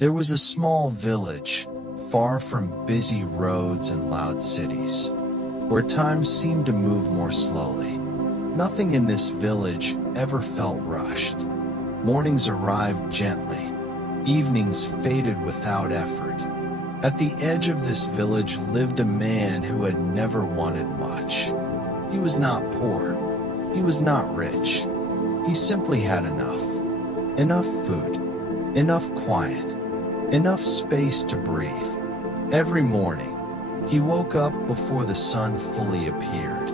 There was a small village, far from busy roads and loud cities, where time seemed to move more slowly. Nothing in this village ever felt rushed. Mornings arrived gently, evenings faded without effort. At the edge of this village lived a man who had never wanted much. He was not poor. He was not rich. He simply had enough. Enough food. Enough quiet. Enough space to breathe. Every morning, he woke up before the sun fully appeared.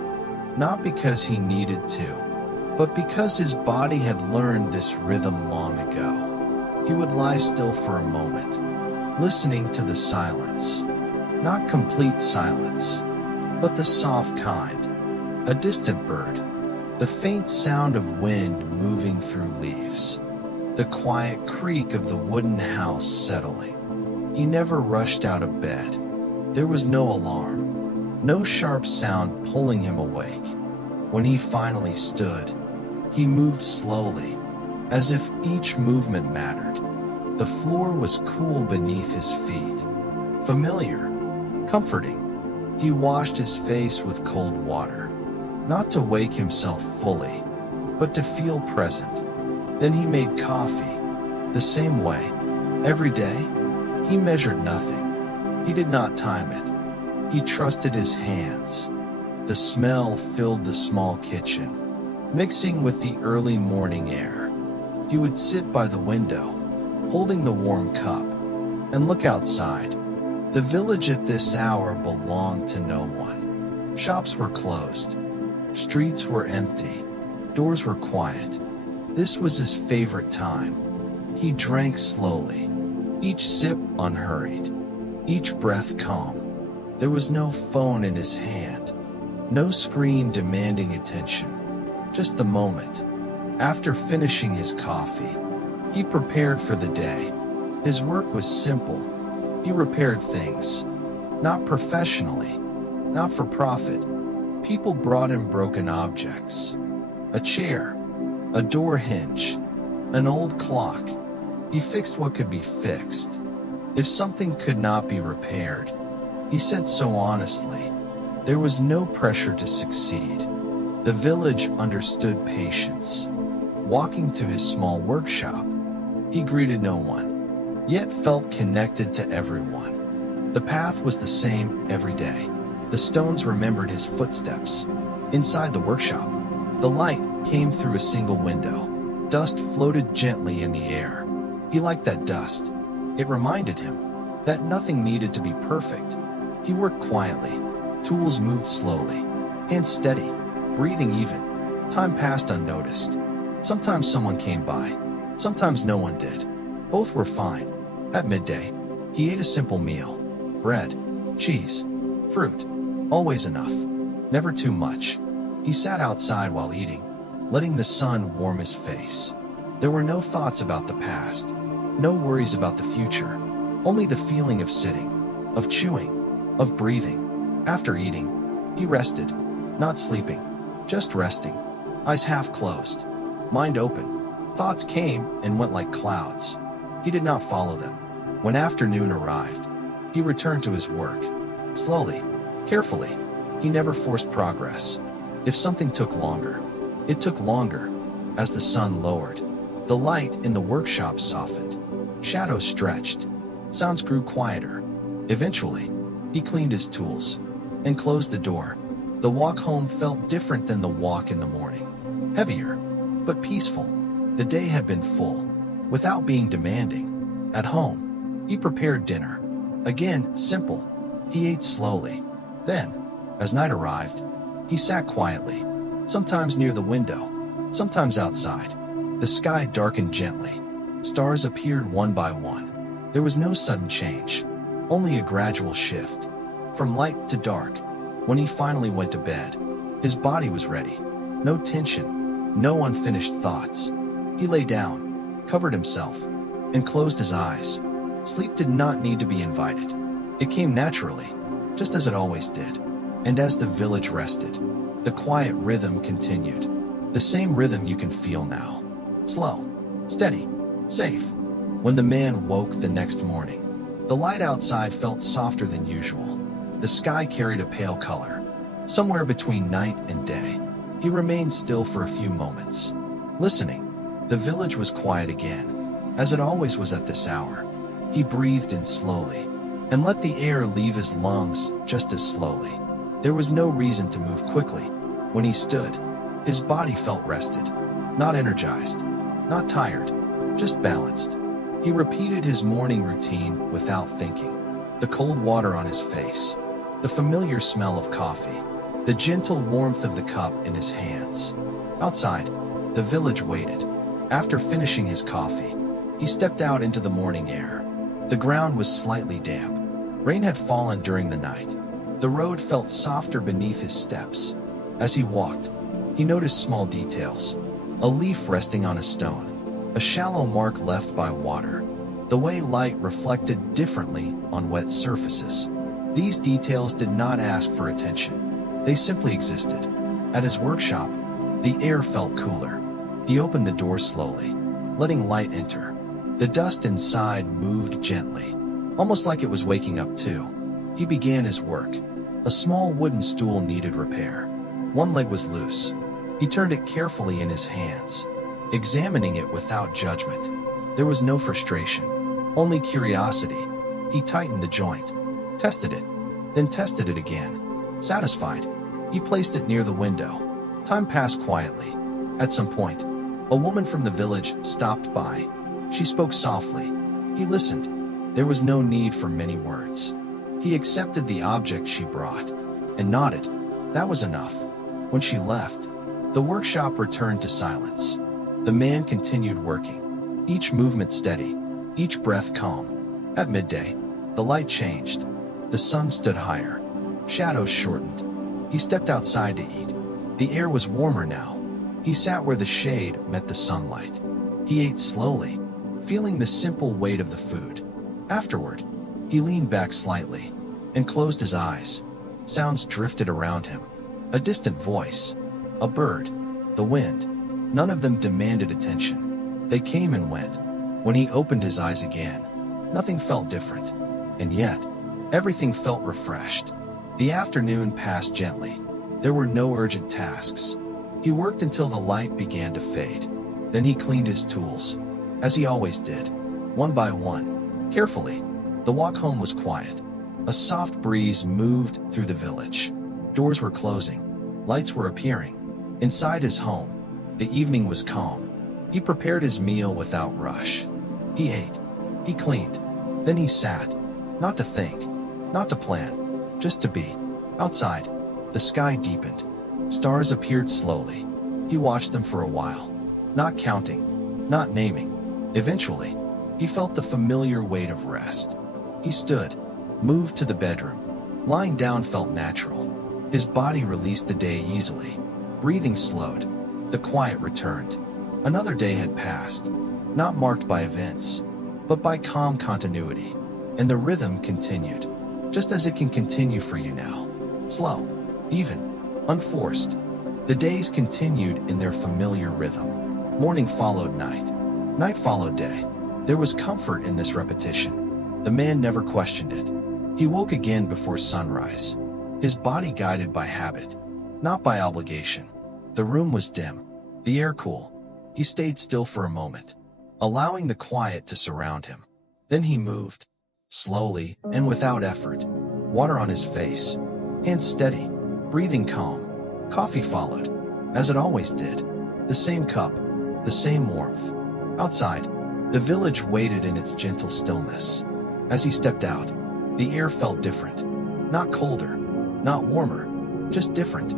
Not because he needed to, but because his body had learned this rhythm long ago. He would lie still for a moment, listening to the silence. Not complete silence, but the soft kind. A distant bird, the faint sound of wind moving through leaves, the quiet creak of the wooden house settling. He never rushed out of bed. There was no alarm, no sharp sound pulling him awake. When he finally stood, he moved slowly, as if each movement mattered. The floor was cool beneath his feet, familiar, comforting. He washed his face with cold water, not to wake himself fully, but to feel present. Then he made coffee, the same way, every day. He measured nothing. He did not time it. He trusted his hands. The smell filled the small kitchen, mixing with the early morning air. He would sit by the window, holding the warm cup, and look outside. The village at this hour belonged to no one. Shops were closed. Streets were empty. Doors were quiet. This was his favorite time. He drank slowly, each sip unhurried, each breath calm. There was no phone in his hand, no screen demanding attention, just the moment. After finishing his coffee, he prepared for the day. His work was simple. He repaired things, not professionally, not for profit. People brought him broken objects, a chair, a door hinge, an old clock. He fixed what could be fixed. If something could not be repaired, he said so honestly. There was no pressure to succeed. The village understood patience. Walking to his small workshop, he greeted no one, yet felt connected to everyone. The path was the same every day. The stones remembered his footsteps. Inside the workshop, the light came through a single window. Dust floated gently in the air. He liked that dust. It reminded him that nothing needed to be perfect. He worked quietly. Tools moved slowly. Hands steady. Breathing even. Time passed unnoticed. Sometimes someone came by. Sometimes no one did. Both were fine. At midday, he ate a simple meal. Bread, cheese, fruit. Always enough. Never too much. He sat outside while eating, letting the sun warm his face. There were no thoughts about the past, no worries about the future, only the feeling of sitting, of chewing, of breathing. After eating, he rested, not sleeping, just resting, eyes half closed, mind open. Thoughts came and went like clouds. He did not follow them. When afternoon arrived, he returned to his work, slowly, carefully. He never forced progress. If something took longer, it took longer. As the sun lowered, the light in the workshop softened. Shadows stretched. Sounds grew quieter. Eventually, he cleaned his tools and closed the door. The walk home felt different than the walk in the morning. Heavier, but peaceful. The day had been full, without being demanding. At home, he prepared dinner. Again, simple. He ate slowly. Then, as night arrived, he sat quietly, sometimes near the window, sometimes outside. The sky darkened gently. Stars appeared one by one. There was no sudden change, only a gradual shift, from light to dark. When he finally went to bed, his body was ready. No tension, no unfinished thoughts. He lay down, covered himself, and closed his eyes. Sleep did not need to be invited. It came naturally, just as it always did. And as the village rested, the quiet rhythm continued. The same rhythm you can feel now. Slow, steady, safe. When the man woke the next morning, the light outside felt softer than usual. The sky carried a pale color, somewhere between night and day. He remained still for a few moments, listening. The village was quiet again, as it always was at this hour. He breathed in slowly, and let the air leave his lungs just as slowly. There was no reason to move quickly. When he stood, his body felt rested, not energized, not tired, just balanced. He repeated his morning routine without thinking. The cold water on his face, the familiar smell of coffee, the gentle warmth of the cup in his hands. Outside, the village waited. After finishing his coffee, he stepped out into the morning air. The ground was slightly damp. Rain had fallen during the night. The road felt softer beneath his steps. As he walked, he noticed small details. A leaf resting on a stone, a shallow mark left by water, the way light reflected differently on wet surfaces. These details did not ask for attention. They simply existed. At his workshop, the air felt cooler. He opened the door slowly, letting light enter. The dust inside moved gently, almost like it was waking up too. He began his work. A small wooden stool needed repair. One leg was loose. He turned it carefully in his hands, examining it without judgment. There was no frustration, only curiosity. He tightened the joint, tested it, then tested it again. Satisfied, he placed it near the window. Time passed quietly. At some point, a woman from the village stopped by. She spoke softly. He listened. There was no need for many words. He accepted the object she brought and nodded. That was enough. When she left, the workshop returned to silence. The man continued working, each movement steady, each breath calm. At midday, the light changed. The sun stood higher. Shadows shortened. He stepped outside to eat. The air was warmer now. He sat where the shade met the sunlight. He ate slowly, feeling the simple weight of the food. Afterward, he leaned back slightly and closed his eyes. Sounds drifted around him. A distant voice, a bird, the wind. None of them demanded attention. They came and went. When he opened his eyes again, nothing felt different. And yet, everything felt refreshed. The afternoon passed gently. There were no urgent tasks. He worked until the light began to fade. Then he cleaned his tools, as he always did, one by one, carefully. The walk home was quiet. A soft breeze moved through the village. Doors were closing. Lights were appearing. Inside his home, the evening was calm. He prepared his meal without rush. He ate. He cleaned. Then he sat, not to think, not to plan, just to be. Outside, the sky deepened. Stars appeared slowly. He watched them for a while, not counting, not naming. Eventually, he felt the familiar weight of rest. He stood, moved to the bedroom. Lying down felt natural. His body released the day easily. Breathing slowed. The quiet returned. Another day had passed, not marked by events, but by calm continuity. And the rhythm continued, just as it can continue for you now. Slow, even, unforced. The days continued in their familiar rhythm. Morning followed night. Night followed day. There was comfort in this repetition. The man never questioned it. He woke again before sunrise, his body guided by habit, not by obligation. The room was dim, the air cool. He stayed still for a moment, allowing the quiet to surround him. Then he moved, slowly and without effort. Water on his face, hands steady, breathing calm. Coffee followed, as it always did. The same cup, the same warmth. Outside, the village waited in its gentle stillness. As he stepped out, the air felt different. Not colder, not warmer, just different.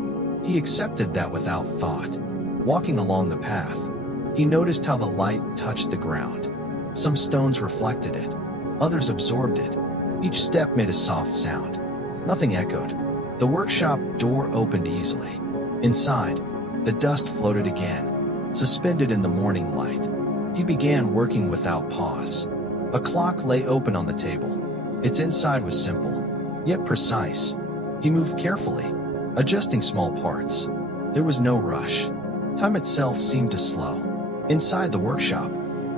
He accepted that without thought. Walking along the path, he noticed how the light touched the ground. Some stones reflected it, others absorbed it. Each step made a soft sound. Nothing echoed. The workshop door opened easily. Inside, the dust floated again, suspended in the morning light. He began working without pause. A clock lay open on the table. Its inside was simple, yet precise. He moved carefully, adjusting small parts. There was no rush. Time itself seemed to slow. Inside the workshop,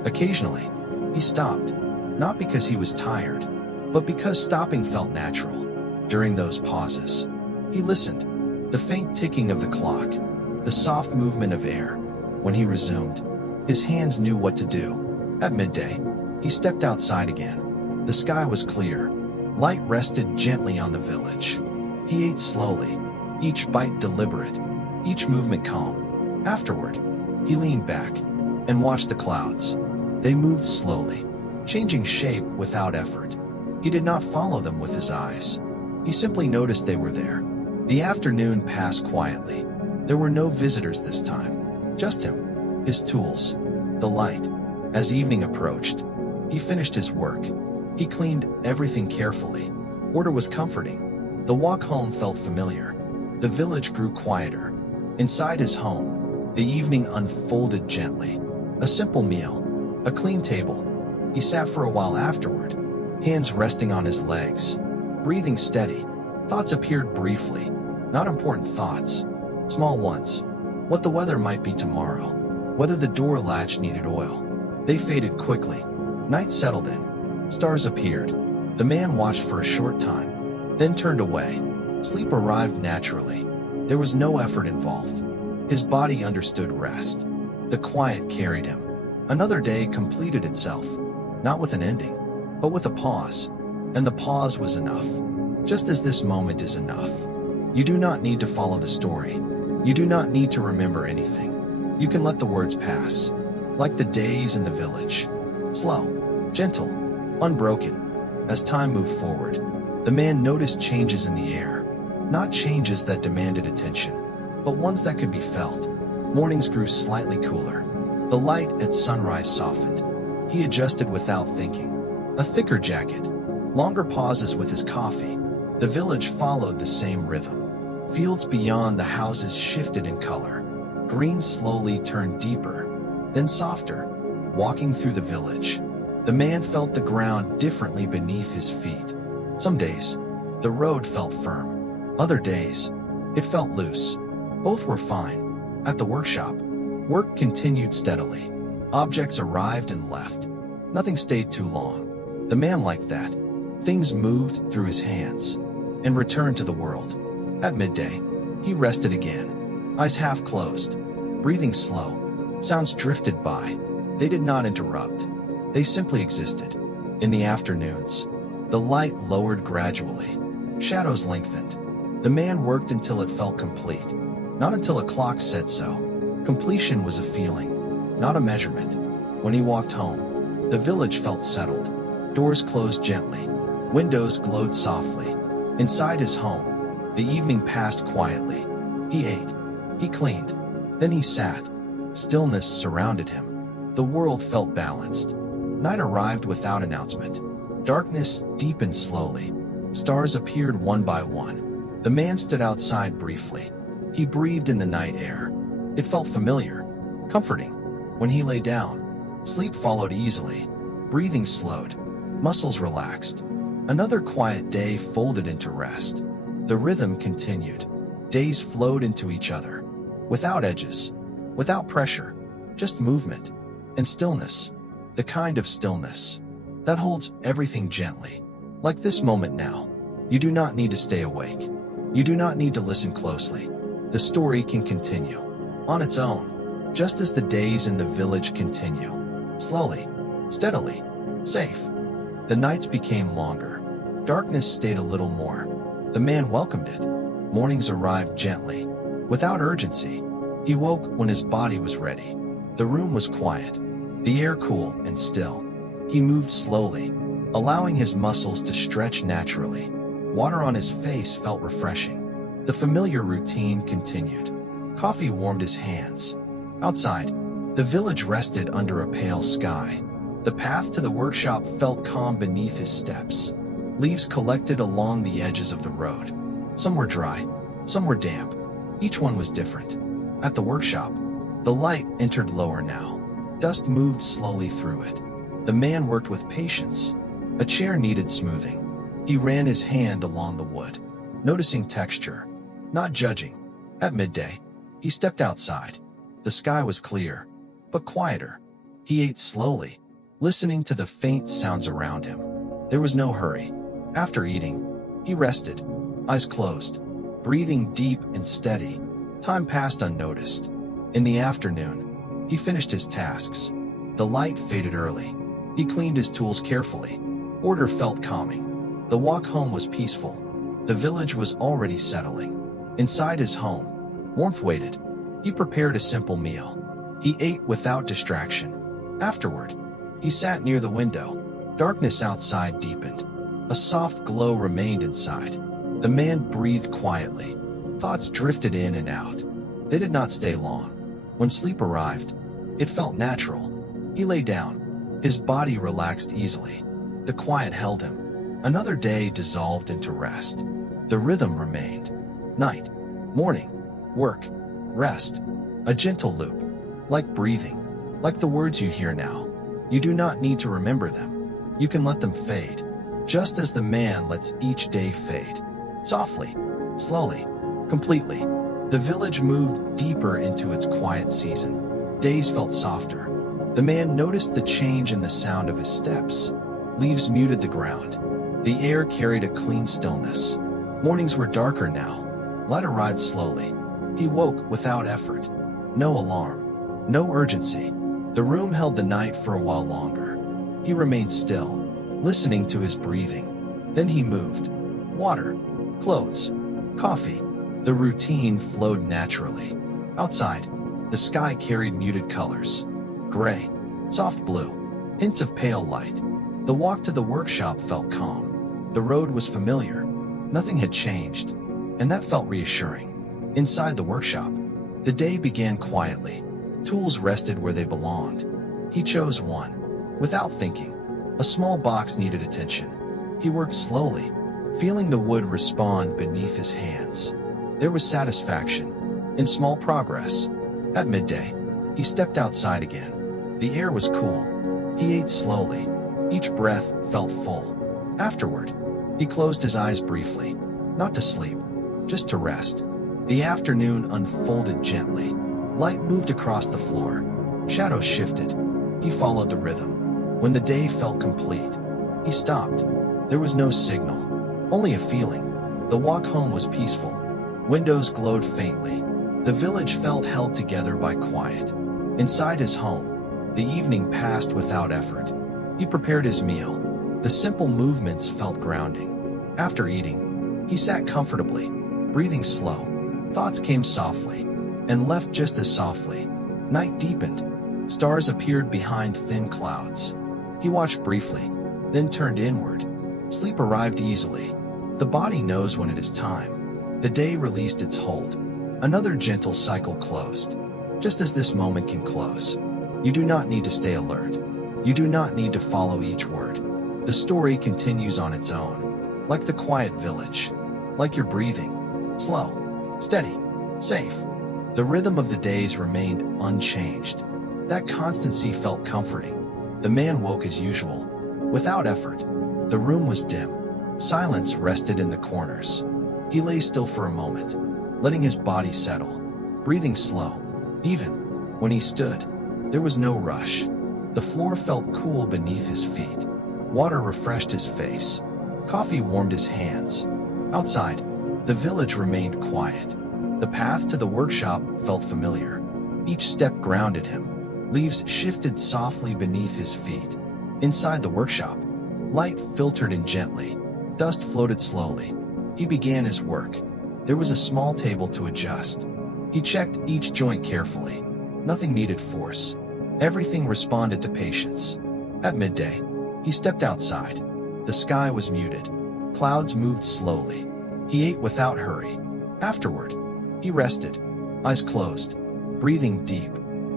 occasionally, He stopped, not because he was tired, but because stopping felt natural. During those pauses, he listened. The faint ticking of the clock, the soft movement of air. When he resumed, his hands knew what to do. At midday, he stepped outside again. The sky was clear. Light rested gently on the village. He ate slowly, each bite deliberate, each movement calm. Afterward, he leaned back and watched the clouds. They moved slowly, changing shape without effort. He did not follow them with his eyes. He simply noticed they were there. The afternoon passed quietly. There were no visitors this time, just him, his tools, the light. As evening approached, he finished his work. He cleaned everything carefully. Order was comforting. The walk home felt familiar. The village grew quieter. Inside his home, the evening unfolded gently. A simple meal, a clean table. He sat for a while afterward, hands resting on his legs, breathing steady. Thoughts appeared briefly, not important thoughts, small ones. What the weather might be tomorrow, whether the door latch needed oil. They faded quickly. Night settled in. Stars appeared. The man watched for a short time, then turned away. Sleep arrived naturally. There was no effort involved. His body understood rest. The quiet carried him. Another day completed itself, not with an ending, but with a pause. And the pause was enough. Just as this moment is enough. You do not need to follow the story. You do not need to remember anything. You can let the words pass, like the days in the village. Slow, gentle, unbroken. As time moved forward, the man noticed changes in the air. Not changes that demanded attention, but ones that could be felt. Mornings grew slightly cooler. The light at sunrise softened. He adjusted without thinking. A thicker jacket, longer pauses with his coffee. The village followed the same rhythm. Fields beyond the houses shifted in color. Green slowly turned deeper, then softer. Walking through the village, the man felt the ground differently beneath his feet. Some days, the road felt firm. Other days, it felt loose. Both were fine. At the workshop, work continued steadily. Objects arrived and left. Nothing stayed too long. The man liked that. Things moved through his hands and returned to the world. At midday, he rested again, eyes half closed, breathing slow. Sounds drifted by. They did not interrupt. They simply existed. In the afternoons, the light lowered gradually. Shadows lengthened. The man worked until it felt complete, not until a clock said so. Completion was a feeling, not a measurement. When he walked home, the village felt settled. Doors closed gently. Windows glowed softly. Inside his home, the evening passed quietly. He ate. He cleaned. Then he sat. Stillness surrounded him. The world felt balanced. Night arrived without announcement. Darkness deepened slowly. Stars appeared one by one. The man stood outside briefly. He breathed in the night air. It felt familiar, comforting. When he lay down, sleep followed easily. Breathing slowed. Muscles relaxed. Another quiet day folded into rest. The rhythm continued. Days flowed into each other. Without edges. Without pressure. Just movement. And stillness. The kind of stillness that holds everything gently. Like this moment now. You do not need to stay awake. You do not need to listen closely. The story can continue on its own, just as the days in the village continue. Slowly, steadily, safe. The nights became longer. Darkness stayed a little more. The man welcomed it. Mornings arrived gently, without urgency. He woke when his body was ready. The room was quiet, the air cool and still. He moved slowly, allowing his muscles to stretch naturally. Water on his face felt refreshing. The familiar routine continued. Coffee warmed his hands. Outside, the village rested under a pale sky. The path to the workshop felt calm beneath his steps. Leaves collected along the edges of the road. Some were dry, some were damp. Each one was different. At the workshop, the light entered lower now. Dust moved slowly through it. The man worked with patience. A chair needed smoothing. He ran his hand along the wood, noticing texture, not judging. At midday, he stepped outside. The sky was clear, but quieter. He ate slowly, listening to the faint sounds around him. There was no hurry. After eating, he rested, eyes closed, breathing deep and steady. Time passed unnoticed. In the afternoon, he finished his tasks. The light faded early. He cleaned his tools carefully. Order felt calming. The walk home was peaceful. The village was already settling. Inside his home, warmth waited. He prepared a simple meal. He ate without distraction. Afterward, he sat near the window. Darkness outside deepened. A soft glow remained inside. The man breathed quietly. Thoughts drifted in and out. They did not stay long. When sleep arrived, it felt natural. He lay down. His body relaxed easily. The quiet held him. Another day dissolved into rest. The rhythm remained. Night, morning, work, rest. A gentle loop. Like breathing. Like the words you hear now. You do not need to remember them. You can let them fade. Just as the man lets each day fade. Softly, slowly, completely. The village moved deeper into its quiet season. Days felt softer. The man noticed the change in the sound of his steps. Leaves muted the ground. The air carried a clean stillness. Mornings were darker now. Light arrived slowly. He woke without effort. No alarm. No urgency. The room held the night for a while longer. He remained still, listening to his breathing. Then he moved. Water, clothes, coffee. The routine flowed naturally. Outside, the sky carried muted colors. Gray, soft blue, hints of pale light. The walk to the workshop felt calm. The road was familiar. Nothing had changed, and that felt reassuring. Inside the workshop, the day began quietly. Tools rested where they belonged. He chose one. Without thinking, a small box needed attention. He worked slowly, feeling the wood respond beneath his hands. There was satisfaction in small progress. At midday, he stepped outside again. The air was cool. He ate slowly. Each breath felt full. Afterward, he closed his eyes briefly, not to sleep, just to rest. The afternoon unfolded gently. Light moved across the floor. Shadows shifted. He followed the rhythm. When the day felt complete, he stopped. There was no signal, only a feeling. The walk home was peaceful. Windows glowed faintly. The village felt held together by quiet. Inside his home, the evening passed without effort. He prepared his meal. The simple movements felt grounding. After eating, he sat comfortably, breathing slow. Thoughts came softly, and left just as softly. Night deepened. Stars appeared behind thin clouds. He watched briefly, then turned inward. Sleep arrived easily. The body knows when it is time. The day released its hold. Another gentle cycle closed. Just as this moment can close. You do not need to stay alert. You do not need to follow each word. The story continues on its own. Like the quiet village. Like your breathing. Slow, steady, safe. The rhythm of the days remained unchanged. That constancy felt comforting. The man woke as usual. Without effort. The room was dim. Silence rested in the corners. He lay still for a moment, letting his body settle. Breathing slow. Even when he stood, there was no rush. The floor felt cool beneath his feet. Water refreshed his face. Coffee warmed his hands. Outside, the village remained quiet. The path to the workshop felt familiar. Each step grounded him. Leaves shifted softly beneath his feet. Inside the workshop, light filtered in gently. Dust floated slowly. He began his work. There was a small table to adjust. He checked each joint carefully. Nothing needed force. Everything responded to patience. At midday, he stepped outside. The sky was muted. Clouds moved slowly. He ate without hurry. Afterward, he rested, eyes closed, breathing deep.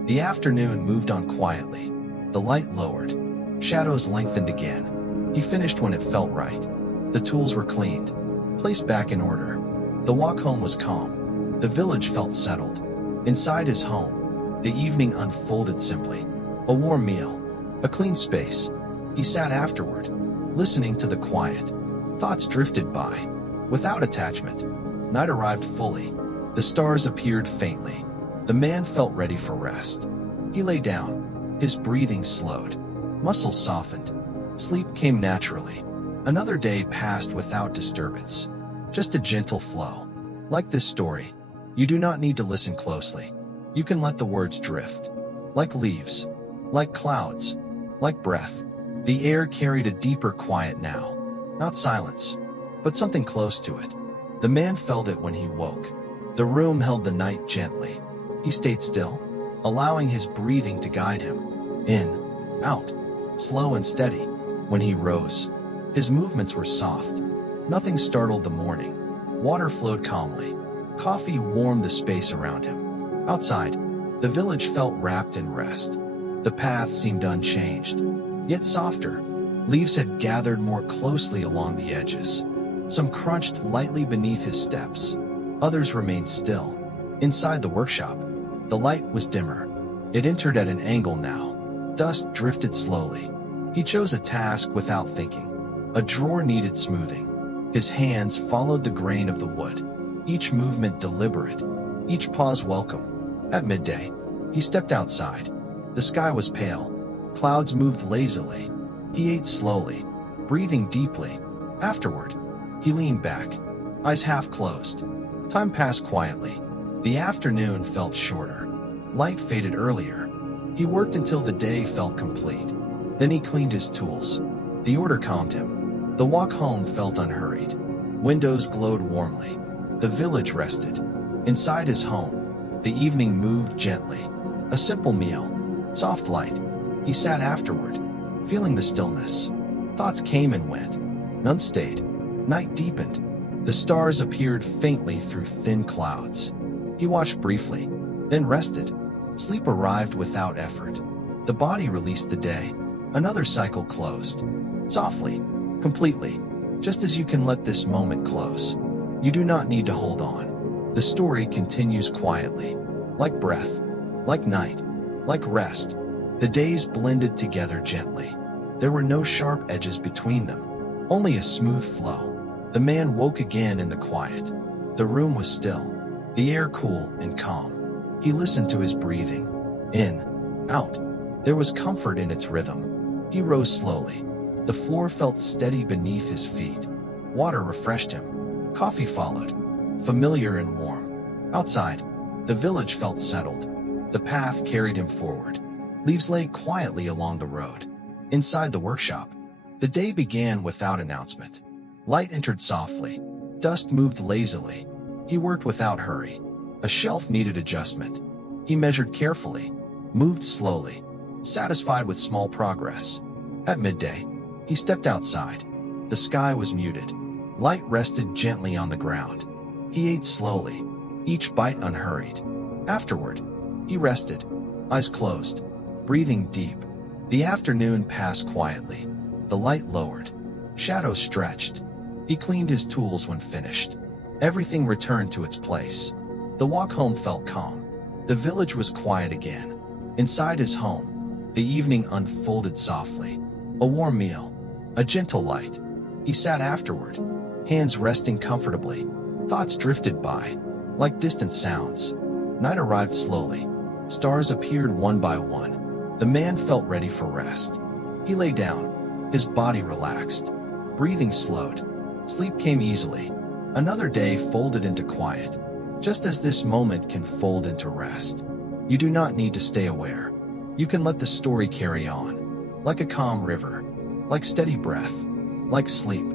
The afternoon moved on quietly. The light lowered. Shadows lengthened again. He finished when it felt right. The tools were cleaned, placed back in order. The walk home was calm. The village felt settled. Inside his home, the evening unfolded simply. A warm meal, a clean space. He sat afterward, listening to the quiet. Thoughts drifted by, without attachment. Night arrived fully. The stars appeared faintly. The man felt ready for rest. He lay down. His breathing slowed. Muscles softened. Sleep came naturally. Another day passed without disturbance. Just a gentle flow. Like this story, you do not need to listen closely. You can let the words drift. Like leaves. Like clouds. Like breath. The air carried a deeper quiet now. Not silence, but something close to it. The man felt it when he woke. The room held the night gently. He stayed still, allowing his breathing to guide him. In, out, slow and steady. When he rose, his movements were soft. Nothing startled the morning. Water flowed calmly. Coffee warmed the space around him. Outside, the village felt wrapped in rest. The path seemed unchanged, yet softer. Leaves had gathered more closely along the edges. Some crunched lightly beneath his steps. Others remained still. Inside the workshop, the light was dimmer. It entered at an angle now. Dust drifted slowly. He chose a task without thinking. A drawer needed smoothing. His hands followed the grain of the wood. Each movement deliberate. Each pause welcome. At midday, he stepped outside. The sky was pale. Clouds moved lazily. He ate slowly, breathing deeply. Afterward, he leaned back, eyes half closed. Time passed quietly. The afternoon felt shorter. Light faded earlier. He worked until the day felt complete. Then he cleaned his tools. The order calmed him. The walk home felt unhurried. Windows glowed warmly. The village rested. Inside his home, the evening moved gently. A simple meal, soft light. He sat afterward, feeling the stillness. Thoughts came and went. None stayed. Night deepened. The stars appeared faintly through thin clouds. He watched briefly, then rested. Sleep arrived without effort. The body released the day. Another cycle closed. Softly, completely, just as you can let this moment close. You do not need to hold on. The story continues quietly. Like breath, like night, like rest. The days blended together gently. There were no sharp edges between them, only a smooth flow. The man woke again in the quiet. The room was still, the air cool and calm. He listened to his breathing. In, out. There was comfort in its rhythm. He rose slowly. The floor felt steady beneath his feet. Water refreshed him. Coffee followed, familiar and warm. Outside, the village felt settled. The path carried him forward. Leaves lay quietly along the road. Inside the workshop, the day began without announcement. Light entered softly. Dust moved lazily. He worked without hurry. A shelf needed adjustment. He measured carefully, moved slowly, satisfied with small progress. At midday, he stepped outside. The sky was muted. Light rested gently on the ground. He ate slowly, each bite unhurried. Afterward, he rested, eyes closed, breathing deep. The afternoon passed quietly. The light lowered. Shadows stretched. He cleaned his tools when finished. Everything returned to its place. The walk home felt calm. The village was quiet again. Inside his home, the evening unfolded softly. A warm meal, a gentle light. He sat afterward, hands resting comfortably. Thoughts drifted by, like distant sounds. Night arrived slowly. Stars appeared one by one. The man felt ready for rest. He lay down, his body relaxed. Breathing slowed. Sleep came easily. Another day folded into quiet. Just as this moment can fold into rest. You do not need to stay aware. You can let the story carry on. Like a calm river. Like steady breath. Like sleep.